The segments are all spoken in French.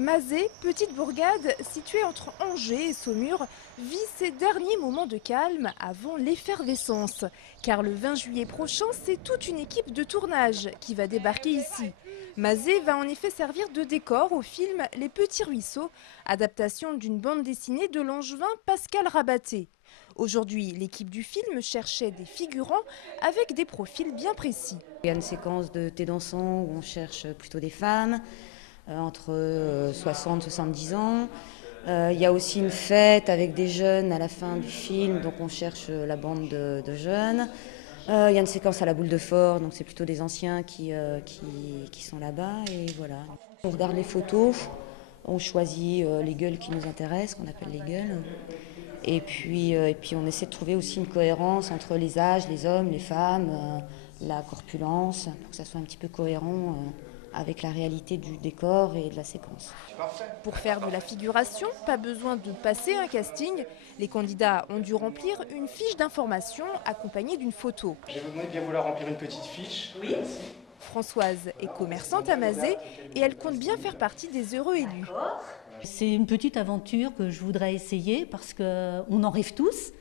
Mazé, petite bourgade située entre Angers et Saumur, vit ses derniers moments de calme avant l'effervescence. Car le 20 juillet prochain, c'est toute une équipe de tournage qui va débarquer ici. Mazé va en effet servir de décor au film Les Petits Ruisseaux, adaptation d'une bande dessinée de l'angevin Pascal Rabaté. Aujourd'hui, l'équipe du film cherchait des figurants avec des profils bien précis. Il y a une séquence de thé dansant où on cherche plutôt des femmes entre 60 et 70 ans. Il y a aussi une fête avec des jeunes à la fin du film, donc on cherche la bande de jeunes. Il y a une séquence à la boule de Fort, donc c'est plutôt des anciens qui sont là-bas. Et voilà. On regarde les photos, on choisit les gueules qui nous intéressent, qu'on appelle les gueules. Et puis on essaie de trouver aussi une cohérence entre les âges, les hommes, les femmes, la corpulence, pour que ça soit un petit peu cohérent avec la réalité du décor et de la séquence. Pour faire de la figuration, pas besoin de passer un casting. Les candidats ont dû remplir une fiche d'information accompagnée d'une photo. Je vais vous demander de bien vouloir remplir une petite fiche. Oui. Françoise est commerçante à Mazé et elle compte bien faire partie des heureux élus. C'est une petite aventure que je voudrais essayer parce qu'on en rêve tous,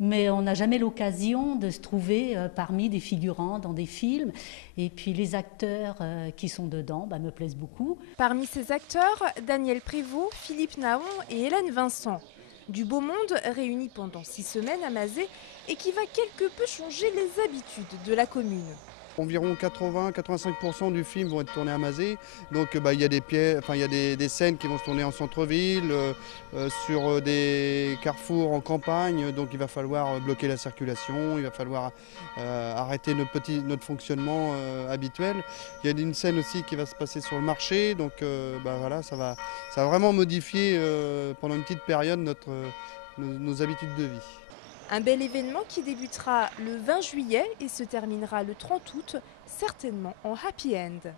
mais on n'a jamais l'occasion de se trouver parmi des figurants dans des films. Et puis les acteurs qui sont dedans me plaisent beaucoup. Parmi ces acteurs, Daniel Prévost, Philippe Naon et Hélène Vincent. Du beau monde réuni pendant 6 semaines à Mazé et qui va quelque peu changer les habitudes de la commune. Environ 80-85% du film vont être tournés à Mazé. Donc il y a des scènes qui vont se tourner en centre-ville, sur des carrefours en campagne. Donc il va falloir bloquer la circulation, il va falloir arrêter notre fonctionnement habituel. Il y a une scène aussi qui va se passer sur le marché. Donc voilà, ça va vraiment modifier pendant une petite période nos habitudes de vie. Un bel événement qui débutera le 20 juillet et se terminera le 30 août, certainement en happy end.